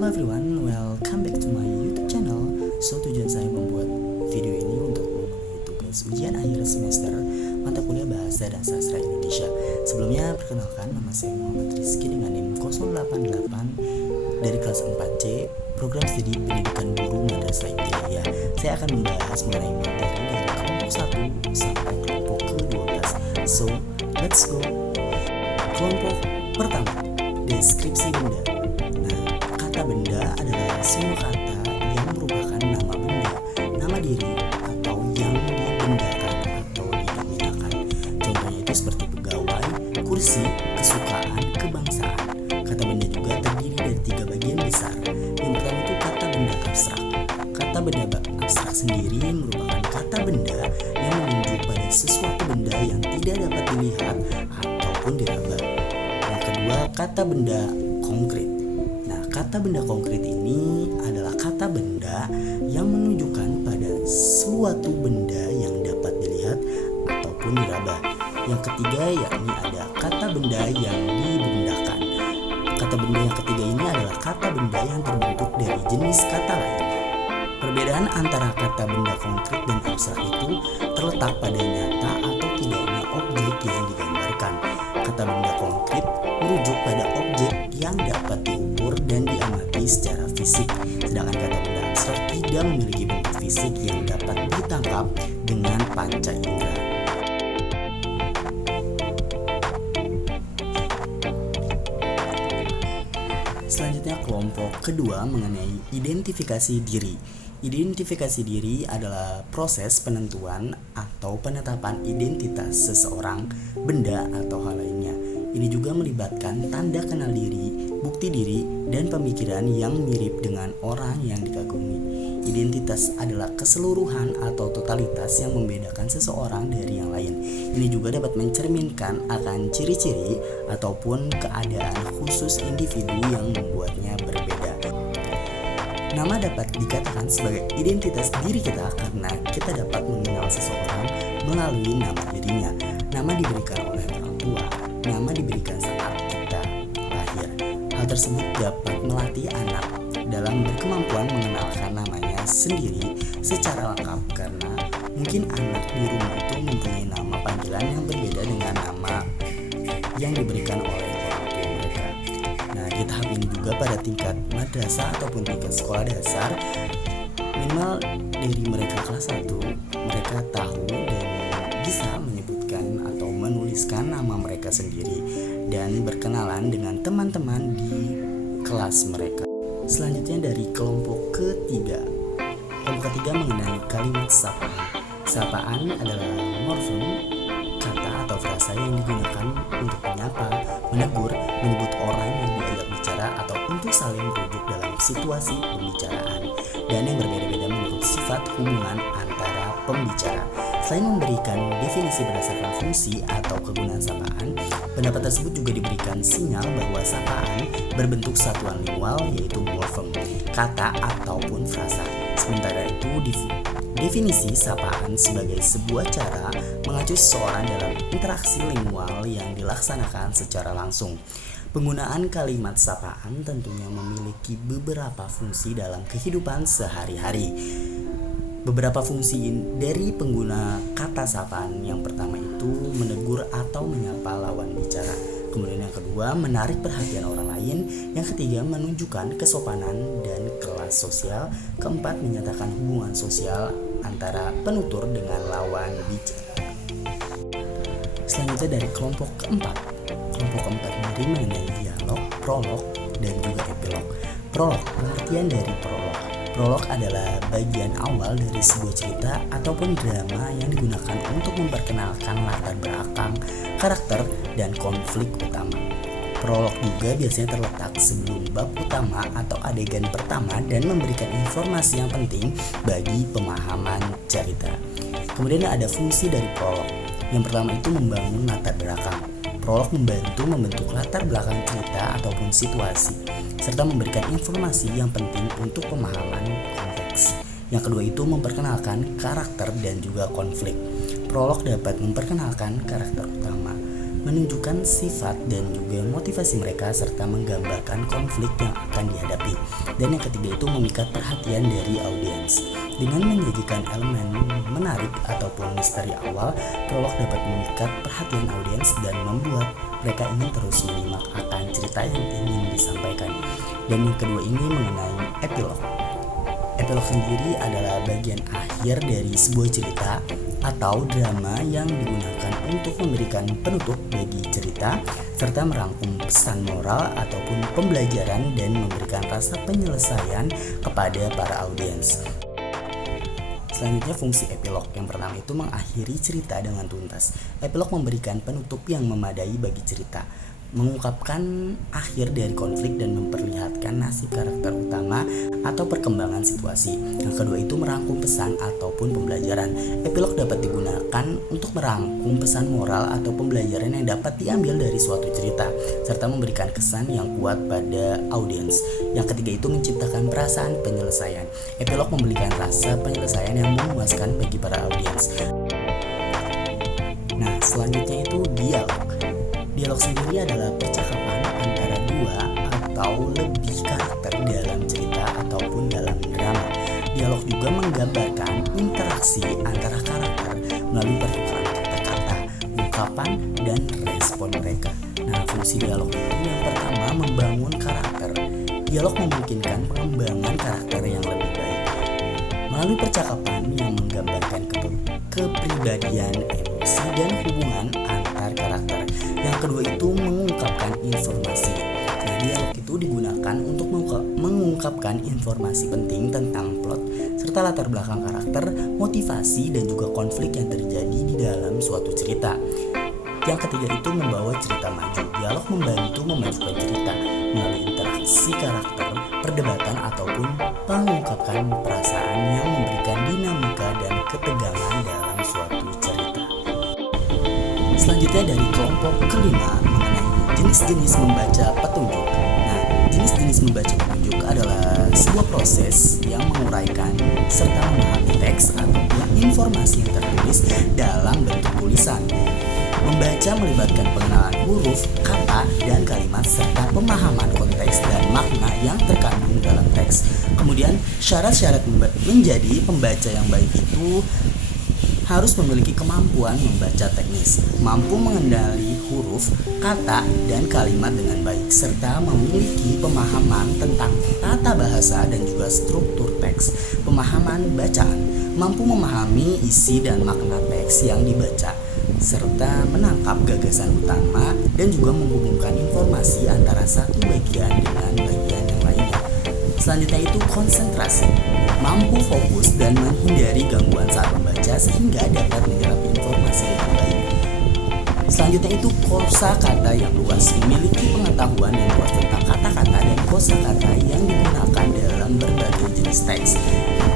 Hello everyone, welcome back to my YouTube channel. So tujuan saya membuat video ini untuk memenuhi tugas ujian akhir semester mata kuliah Bahasa dan Sastra Indonesia. Sebelumnya perkenalkan, nama saya Muhammad Rizky dengan NIM 088 dari kelas 4C Program Studi Pendidikan Guru Madrasah Ibtidaiyah. Saya akan membahas mengenai materi dari kelompok 1 sampai kelompok ke-12. So, let's go. Kelompok pertama, deskripsi benda. Kata benda adalah semua kata yang merupakan nama benda, nama diri, atau yang dibendakan atau didamitakan. Contohnya itu seperti pegawai, kursi, kesukaan, kebangsaan. Kata benda juga terdiri dari 3 bagian besar. Yang pertama itu kata benda abstrak. Kata benda abstrak sendiri merupakan kata benda yang menunjuk pada sesuatu benda yang tidak dapat dilihat ataupun diraba. Yang kedua, kata benda konkret. Kata benda konkret ini adalah kata benda yang menunjukkan pada suatu benda yang dapat dilihat ataupun diraba. Yang ketiga yakni ada kata benda yang dibendakan. Kata benda yang ketiga ini adalah kata benda yang terbentuk dari jenis kata lain. Perbedaan antara kata benda konkret dan abstrak itu terletak pada nyata atau tidaknya objek yang digambarkan. Kata benda konkret merujuk pada objek yang dapat diukur dan diamati secara fisik, sedangkan kata benda abstrak tidak memiliki bentuk fisik yang dapat ditangkap dengan panca indera. Selanjutnya kelompok kedua mengenai identifikasi diri. Identifikasi diri adalah proses penentuan atau penetapan identitas seseorang, benda, atau hal lainnya. Ini juga melibatkan tanda kenal diri, bukti diri, dan pemikiran yang mirip dengan orang yang dikagumi. Identitas adalah keseluruhan atau totalitas yang membedakan seseorang dari yang lain. Ini juga dapat mencerminkan akan ciri-ciri ataupun keadaan khusus individu yang membuatnya berbeda. Nama dapat dikatakan sebagai identitas diri kita karena kita dapat mengenal seseorang melalui nama dirinya. Nama diberikan oleh orang tua, nama diberikan saat kita lahir. Hal tersebut dapat melatih anak dalam berkemampuan mengenalkan namanya sendiri secara lengkap karena mungkin anak di rumah itu mempunyai nama panggilan yang berbeda dengan nama yang diberikan oleh orang tua mereka. Nah, di tahap ini juga pada tingkat madrasah ataupun tingkat sekolah dasar, minimal dari mereka kelas 1, mereka tahu dan bisa menyebutkan atau menuliskan nama mereka sendiri dan berkenalan dengan teman-teman di kelas mereka. Selanjutnya dari kelompok ketiga. Kelompok ketiga mengenai kalimat sapaan. Sapaan adalah morfem, kata atau frasa yang digunakan untuk menyapa, menegur, menyebut orang yang diajak bicara atau untuk saling merujuk dalam situasi pembicaraan dan yang berbeda-beda menurut sifat hubungan antara pembicara. Selain memberikan definisi berdasarkan fungsi atau kegunaan sapaan, pendapat tersebut juga diberikan sinyal bahwa sapaan berbentuk satuan lingual yaitu morfem, kata ataupun frasa. Sementara itu definisi sapaan sebagai sebuah cara mengacu seseorang dalam interaksi lingual yang dilaksanakan secara langsung. Penggunaan kalimat sapaan tentunya memiliki beberapa fungsi dalam kehidupan sehari-hari. Beberapa fungsi dari pengguna kata sapaan, yang pertama itu menegur atau menyapa lawan bicara. Kemudian yang kedua, menarik perhatian orang lain. Yang ketiga, menunjukkan kesopanan dan kelas sosial. Keempat, menyatakan hubungan sosial antara penutur dengan lawan bicara. Selanjutnya dari kelompok keempat. Kelompok keempat ini mengenai dialog, prolog, dan juga epilog. Prolog, pengertian dari prolog. Prolog adalah bagian awal dari sebuah cerita ataupun drama yang digunakan untuk memperkenalkan latar belakang, karakter, dan konflik utama. Prolog juga biasanya terletak sebelum bab utama atau adegan pertama dan memberikan informasi yang penting bagi pemahaman cerita. Kemudian ada fungsi dari prolog. Yang pertama itu membangun latar belakang. Prolog membantu membentuk latar belakang cerita ataupun situasi, serta memberikan informasi yang penting untuk pemahaman konteks. Yang kedua itu memperkenalkan karakter dan juga konflik. Prolog dapat memperkenalkan karakter utama. menunjukkan sifat dan juga motivasi mereka serta menggambarkan konflik yang akan dihadapi. Dan yang ketiga itu memikat perhatian dari audiens. Dengan menyajikan elemen menarik ataupun misteri awal, prolog dapat memikat perhatian audiens dan membuat mereka ingin terus menyimak akan cerita yang ingin disampaikan. Dan yang kedua ini mengenai epilog. Epilog sendiri adalah bagian akhir dari sebuah cerita atau drama yang digunakan untuk memberikan penutup bagi cerita serta merangkum pesan moral ataupun pembelajaran dan memberikan rasa penyelesaian kepada para audiens. Selanjutnya fungsi epilog. Yang pertama itu mengakhiri cerita dengan tuntas. Epilog memberikan penutup yang memadai bagi cerita, mengungkapkan akhir dari konflik dan memperlihatkan nasib karakter utama atau perkembangan situasi. Yang kedua itu merangkum pesan ataupun pembelajaran. Epilog dapat digunakan untuk merangkum pesan moral atau pembelajaran yang dapat diambil dari suatu cerita serta memberikan kesan yang kuat pada audiens. Yang ketiga itu menciptakan perasaan penyelesaian. Epilog memberikan rasa penyelesaian yang memuaskan bagi para audiens. Nah, selanjutnya itu dialog. Dialog sendiri adalah percakapan antara dua atau lebih karakter dalam cerita ataupun dalam drama. Dialog juga menggambarkan interaksi antara karakter melalui pertukaran kata-kata, ungkapan, dan respon mereka. Nah, fungsi dialog itu yang pertama membangun karakter. Dialog memungkinkan pengembangan karakter yang lebih baik melalui percakapan yang menggambarkan kepribadian, emosi, dan hubungan antar karakter. Yang kedua itu mengungkapkan informasi. Nah, dialog itu digunakan untuk mengungkapkan informasi penting tentang plot serta latar belakang karakter, motivasi, dan juga konflik yang terjadi di dalam suatu cerita. Yang ketiga itu membawa cerita maju. Dialog membantu memajukan cerita melalui interaksi karakter, perdebatan, ataupun mengungkapkan perasaan yang memberikan dinamika dan ketegangan dalam suatu cerita. Selanjutnya dari kelompok kelima mengenai jenis-jenis membaca petunjuk. Nah, jenis-jenis membaca petunjuk adalah sebuah proses yang menguraikan serta memahami teks ataupun informasi yang tertulis dalam bentuk tulisan. Membaca melibatkan pengenalan huruf, kata, dan kalimat serta pemahaman konteks dan makna yang terkandung dalam teks. Kemudian syarat-syarat menjadi pembaca yang baik itu harus memiliki kemampuan membaca teknis, mampu mengenali huruf, kata, dan kalimat dengan baik, serta memiliki pemahaman tentang tata bahasa dan juga struktur teks, pemahaman bacaan, mampu memahami isi dan makna teks yang dibaca, serta menangkap gagasan utama dan juga menghubungkan informasi antara satu bagian dengan bagian yang lainnya. Selanjutnya itu konsentrasi, mampu fokus dan menghindari gangguan saat membaca sehingga dapat menyerap informasi dengan baik. Selanjutnya itu kosakata yang luas, memiliki pengetahuan yang luas tentang kata-kata dan kosakata yang digunakan dalam berbagai jenis teks.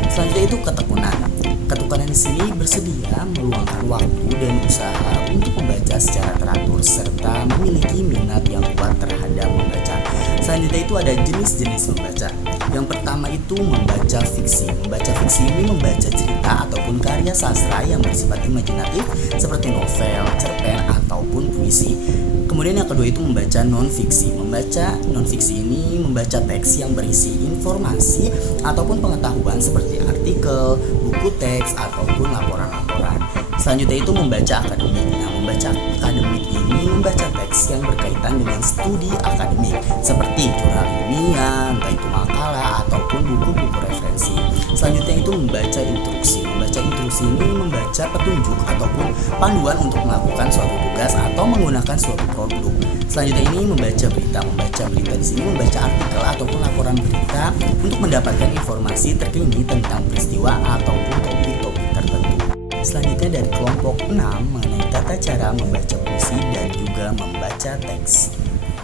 Selanjutnya itu ketekunan. Ketekunan di sini bersedia meluangkan waktu dan usaha untuk membaca secara teratur serta memiliki minat yang kuat terhadap membaca. Selanjutnya itu ada jenis-jenis membaca. Yang pertama itu membaca fiksi. Membaca fiksi ini membaca cerita ataupun karya sastra yang bersifat imajinatif seperti novel, cerpen, ataupun puisi. Kemudian yang kedua itu membaca non-fiksi. Membaca non-fiksi ini membaca teks yang berisi informasi ataupun pengetahuan seperti artikel, buku teks, ataupun laporan-laporan. Selanjutnya itu membaca akademik. Nah, membaca akademik ini membaca teks yang berkaitan dengan studi akademik seperti jurnal ilmiah, entah itu makalah ataupun buku-buku referensi. Selanjutnya itu membaca instruksi. Membaca instruksi ini membaca petunjuk ataupun panduan untuk melakukan suatu tugas atau menggunakan suatu produk. Selanjutnya ini membaca berita. Membaca berita di sini membaca artikel ataupun laporan berita untuk mendapatkan informasi terkini tentang peristiwa ataupun topik-topik tertentu. Selanjutnya dari kelompok 6 mengenai tata cara membaca puisi dan juga membaca teks.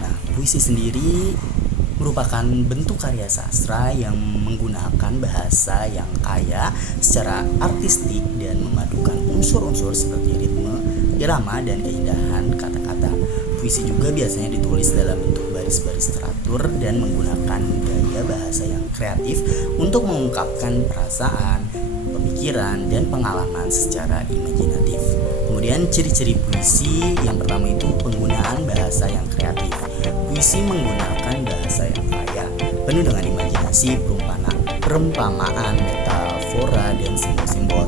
Nah, puisi sendiri merupakan bentuk karya sastra yang menggunakan bahasa yang kaya secara artistik dan memadukan unsur-unsur seperti ritme, irama, dan keindahan kata-kata. Puisi juga biasanya ditulis dalam bentuk baris-baris teratur dan menggunakan gaya bahasa yang kreatif untuk mengungkapkan perasaan, pemikiran, dan pengalaman secara imajinatif. Kemudian ciri-ciri puisi yang pertama itu penggunaan bahasa yang kreatif. Puisi menggunakan bahasa yang kaya, penuh dengan imajinasi, perumpamaan, metafora, dan simbol-simbol.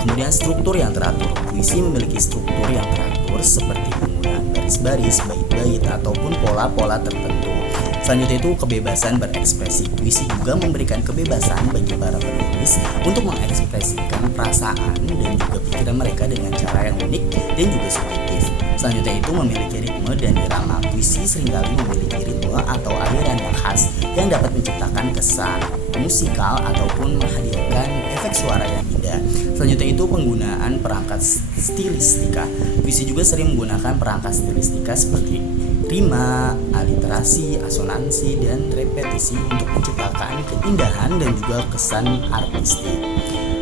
Kemudian struktur yang teratur. Puisi memiliki struktur yang teratur seperti penggunaan baris-baris, bait-bait, ataupun pola-pola tertentu. Selanjutnya itu kebebasan berekspresi. Puisi juga memberikan kebebasan bagi para penulis untuk mengekspresikan perasaan dan juga pikiran mereka dengan cara yang unik dan juga subjektif. Selanjutnya itu memiliki ritme dan irama. Puisi seringkali memiliki ritme atau aliran yang khas yang dapat menciptakan kesan musikal ataupun menghadirkan efek suara yang indah. Selanjutnya itu penggunaan perangkat stilistika. Puisi juga sering menggunakan perangkat stilistika seperti rima, aliterasi, asonansi, dan repetisi untuk menciptakan keindahan dan juga kesan artistik.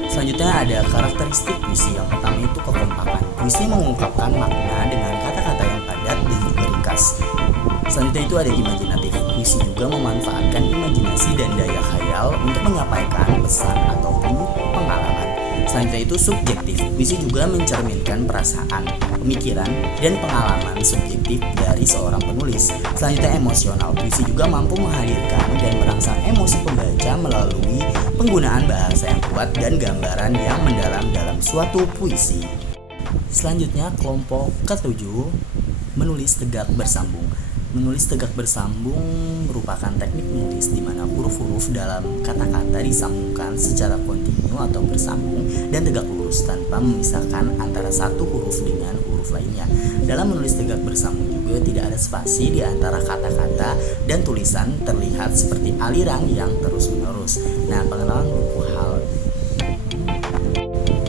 Selanjutnya ada karakteristik puisi. Yang pertama itu kekompakan. Puisi mengungkapkan makna dengan kata-kata yang padat dan juga ringkas. Selanjutnya itu ada imajinatif. Puisi juga memanfaatkan imajinasi dan daya khayal untuk menyampaikan pesan ataupun pengalaman. Selanjutnya itu subjektif. Puisi juga mencerminkan perasaan, pemikiran, dan pengalaman subjektif dari seorang penulis. Selanjutnya emosional. Puisi juga mampu menghadirkan dan merangsang emosi pembaca melalui penggunaan bahasa yang kuat dan gambaran yang mendalam dalam suatu puisi. Selanjutnya kelompok ketujuh, menulis tegak bersambung. Menulis tegak bersambung merupakan teknik menulis di mana huruf-huruf dalam kata-kata disambungkan secara kontinu atau bersambung dan tegak lurus tanpa memisahkan antara satu huruf dengan huruf lainnya. Dalam menulis tegak bersambung juga tidak ada spasi di antara kata-kata dan tulisan, terlihat seperti aliran yang terus-menerus. Nah, pengenalan buku hal.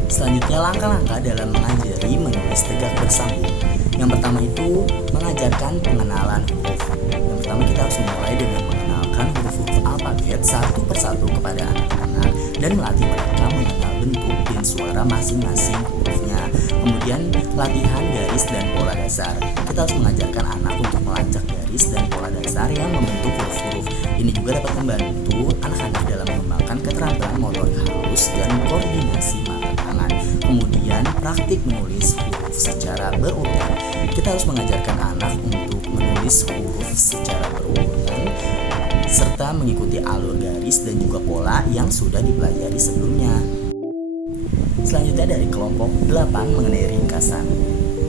Selanjutnya langkah-langkah dalam mengajari menulis tegak bersambung. Yang pertama itu mengajarkan pengenalan huruf. Yang pertama kita harus memulai dengan mengenalkan huruf-huruf alfabet satu persatu kepada anak-anak dan melatih mereka mengenal bentuk dan suara masing-masing hurufnya. Kemudian latihan garis dan pola dasar. Kita harus mengajarkan anak untuk melacak garis dan pola dasar yang membentuk huruf-huruf. Ini juga dapat membantu anak-anak dalam mengembangkan keterampilan motorik halus dan koordinasi mata tangan. Kemudian praktik menulis huruf secara berurutan. Kita harus mengajarkan anak untuk menulis huruf secara berurutan serta mengikuti alur garis dan juga pola yang sudah dipelajari sebelumnya. Selanjutnya dari kelompok 8 mengenai ringkasan.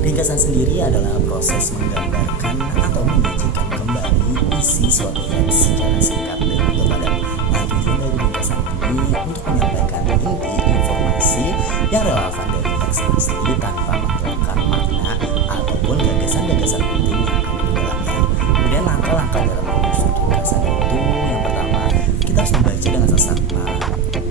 Ringkasan sendiri adalah proses menggambarkan atau menyajikan kembali isi suatu teks secara singkat dan juga padat. Nah, tujuan dari ringkasan ini untuk menyampaikan inti informasi yang relevan dari teks asli tanpa menghilangkan makna ataupun gagasan-gagasan penting yang ada di dalamnya. Kemudian langkah-langkah dalam menyusun ringkasan itu, yang pertama kita harus membaca dengan seksama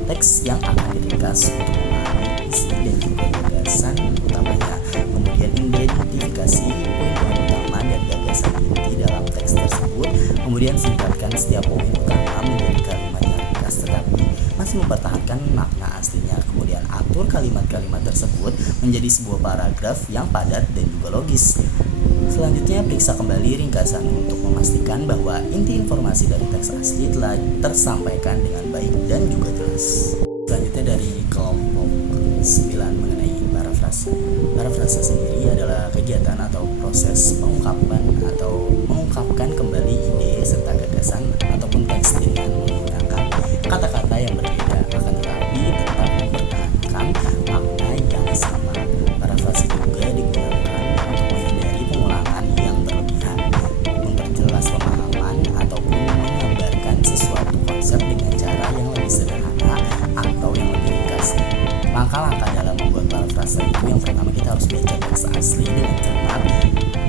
teks yang akan diringkas untuk memahami isi dan juga gagasan utamanya. Kemudian identifikasi poin-poin utama dan gagasan inti dalam teks tersebut. Kemudian singkatkan setiap poin utama menjadi kalimat yang ringkas tetapi masih mempertahankan makna aslinya. Kemudian atur kalimat-kalimat tersebut menjadi sebuah paragraf yang padat dan juga logis. Selanjutnya periksa kembali ringkasan untuk memastikan bahwa inti informasi dari teks asli telah tersampaikan dengan baik dan juga jelas. Selanjutnya dari kelompok 9 mengenai parafrase. Parafrase sendiri adalah kegiatan atau proses pengungkapan atau mengungkapkan kembali ide serta gagasan ataupun teks dengan menggunakan kata-kata yang berbeda akan tetapi tetap mempertahankan makna yang sama. Parafrase juga digunakan untuk menghindari pengulangan yang berlebihan, memperjelas pemahaman ataupun menggambarkan sesuatu konsep dengan cara yang lebih sederhana atau yang lebih ringkas. Langkah-langkah dalam membuat parafrase itu, yang pertama kita harus baca teks asli dengan cermat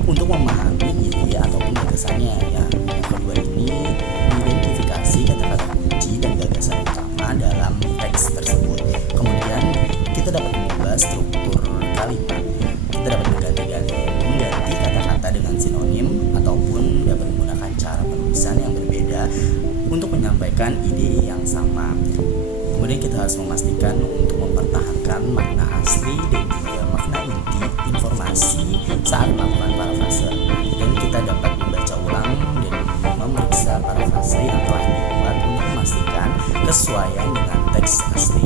untuk memahami ide ataupun gagasannya ya. Yang kedua ini identifikasi kata-kata kunci dan gagasan utama dalam teks tersebut. Kemudian kita dapat mengubah struktur kalimat. Kita dapat mengganti kata-kata dengan sinonim ataupun dapat menggunakan cara penulisan yang berbeda untuk menyampaikan ide yang sama. Kemudian kita harus memastikan untuk mempertahankan makna asli dan juga makna inti informasi saat melakukan parafrase. Dan kita dapat membaca ulang dan memeriksa parafrase yang telah dibuat untuk memastikan kesesuaian dengan teks asli.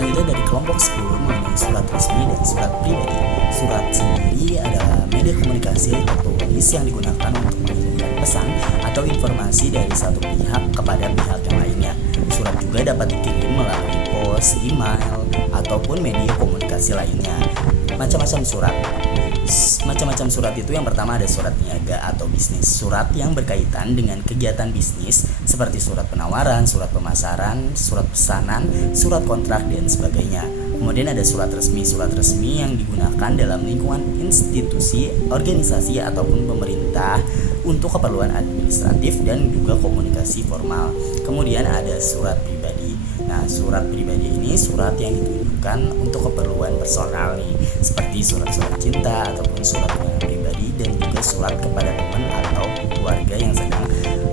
Selanjutnya dari kelompok 10 mengenai surat resmi dan surat pribadi. Surat sendiri adalah media komunikasi tertulis yang digunakan untuk mengirimkan pesan atau informasi dari satu pihak kepada pihak yang lainnya. Surat juga dapat dikirim melalui pos, email, ataupun media komunikasi lainnya. Macam-macam surat. Macam-macam surat itu yang pertama ada surat niaga atau bisnis. Surat yang berkaitan dengan kegiatan bisnis seperti surat penawaran, surat pemasaran, surat pesanan, surat kontrak, dan sebagainya. Kemudian ada surat resmi. Surat resmi yang digunakan dalam lingkungan institusi, organisasi, ataupun pemerintah untuk keperluan administratif dan juga komunikasi formal. Kemudian ada surat pribadi. Nah, surat pribadi ini surat yang ditujukan untuk keperluan personal nih, seperti surat-surat cinta ataupun surat pribadi, dan juga surat kepada teman atau keluarga yang sedang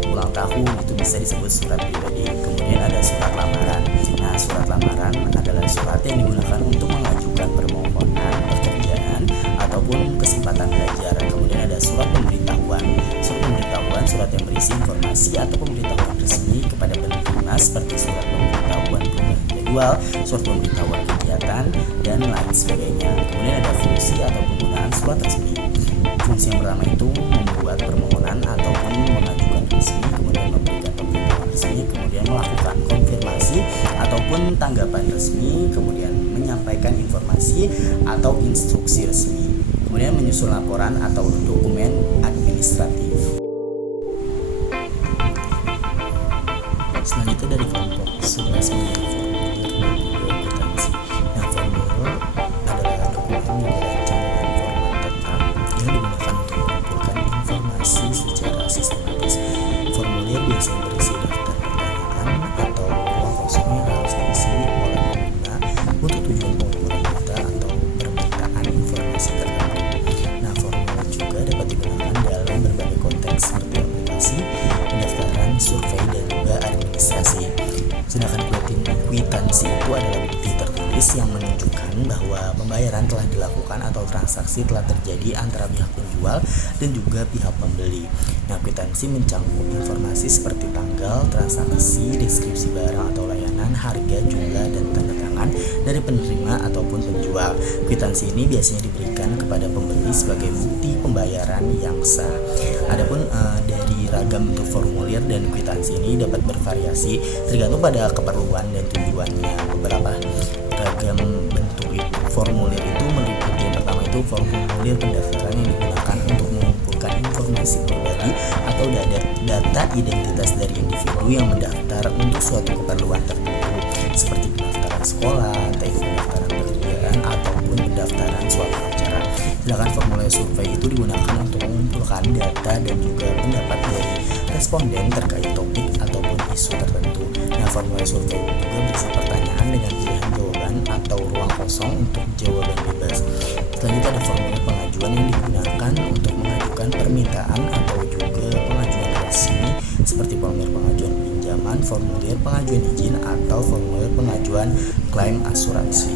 ulang tahun, itu bisa disebut surat pribadi. Kemudian ada surat lamaran. Nah, surat lamaran adalah surat yang digunakan untuk mengajukan permohonan pekerjaan ataupun kesempatan belajar. Kemudian ada surat pemberitahuan. Surat pemberitahuan surat yang berisi informasi atau pemberitahuan resmi kepada penerima seperti surat pemberitahuan perubahan jadwal, surat pemberitahuan kegiatan, dan lain sebagainya. Kemudian ada fungsi atau penggunaan surat resmi. Fungsi yang pertama itu membuat permohonan ataupun mengajukan resmi, kemudian memberikan pemberitahuan resmi, kemudian melakukan konfirmasi ataupun tanggapan resmi, kemudian menyampaikan informasi atau instruksi resmi, kemudian menyusun laporan atau dokumen administratif. Selanjutnya dari kelompok 11 mengenai formulir dan juga kwitansi. Nah, formulir adalah dokumen yang dirancang dengan format tetap yang digunakan untuk mengumpulkan informasi secara sistematis. Formulir biasanya berisi daftar pertanyaan atau ruang kosong yang harus diisi oleh pengguna untuk tujuan pengumpulan data atau permintaan informasi tertentu. Nah, formulir juga dapat digunakan dalam berbagai konteks seperti aplikasi, pendaftaran, survei, dan juga administrasi. Sedangkan kwitansi itu adalah bukti tertulis yang menunjukkan bahwa pembayaran telah dilakukan atau transaksi telah terjadi antara pihak penjual dan juga pihak pembeli. Nah, kwitansi mencakup informasi seperti tanggal transaksi, deskripsi barang atau layanan, harga, jumlah, dan tanda tangan dari penerima ataupun penjual. Kwitansi ini biasanya diberikan kepada pembeli sebagai bukti pembayaran yang sah. Adapun dari ragam bentuk formulir dan kwitansi ini dapat bervariasi tergantung pada keperluan dan tujuannya. Beberapa ragam bentuk formulir itu meliputi yang pertama itu formulir pendaftaran yang digunakan untuk mengumpulkan informasi pribadi atau data identitas dari individu yang mendaftar untuk suatu keperluan tertentu seperti pendaftaran sekolah, pendaftaran pekerjaan, ataupun pendaftaran suatu acara. Sedangkan formulir survei itu digunakan untuk mengumpulkan data dan juga pendapat dari responden terkait topik ataupun isu tertentu. Nah, formulir survei juga berisi pertanyaan dengan pilihan jawaban atau ruang kosong untuk jawaban bebas. Selanjutnya ada formulir pengajuan yang digunakan untuk mengajukan permintaan atau juga pengajuan resmi seperti formulir pengajuan pinjaman, formulir pengajuan izin, atau formulir pengajuan klaim asuransi.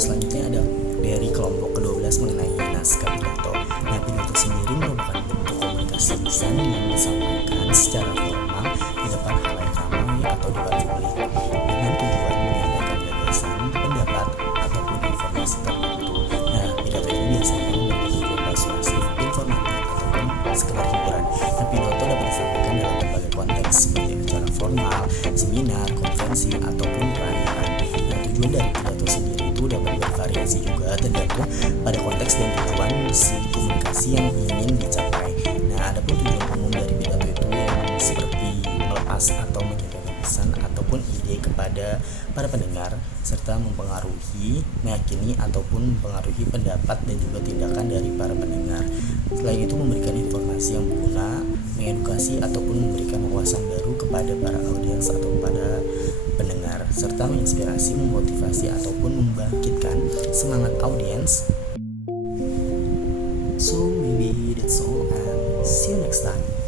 Selanjutnya ada dari kelompok ke-12 mengenai naskah pidato. Nah, pidato sendiri merupakan bentuk komunikasi lisan yang disampaikan secara formal di depan halayak ramai atau depan publik dengan tujuan menyampaikan gagasan, pendapat, ataupun informasi tertentu. Nah, pidato ini biasanya memiliki tujuan persuasif, informatif, ataupun sekedar hiburan. Nah, pidato dapat disampaikan dalam berbagai konteks seperti acara formal, seminar, konferensi, ataupun perayaan. Nah, tujuan dari pidato sendiri itu dapat bervariasi juga tergantung pada konteks dan tujuan si komunikasi yang ingin dicapai. Nah, adapun tujuan umum dari pidato itu yang seperti melepas atau menyampaikan pesan ataupun ide kepada para pendengar serta mempengaruhi, meyakini ataupun mempengaruhi pendapat dan juga tindakan dari para pendengar. Selain itu memberikan informasi yang berguna, mengedukasi ataupun memberikan wawasan baru kepada para audiens atau kepada pendengar serta menginspirasi, memotivasi ataupun membangkitkan semangat audiens. So maybe that's all and see you next time.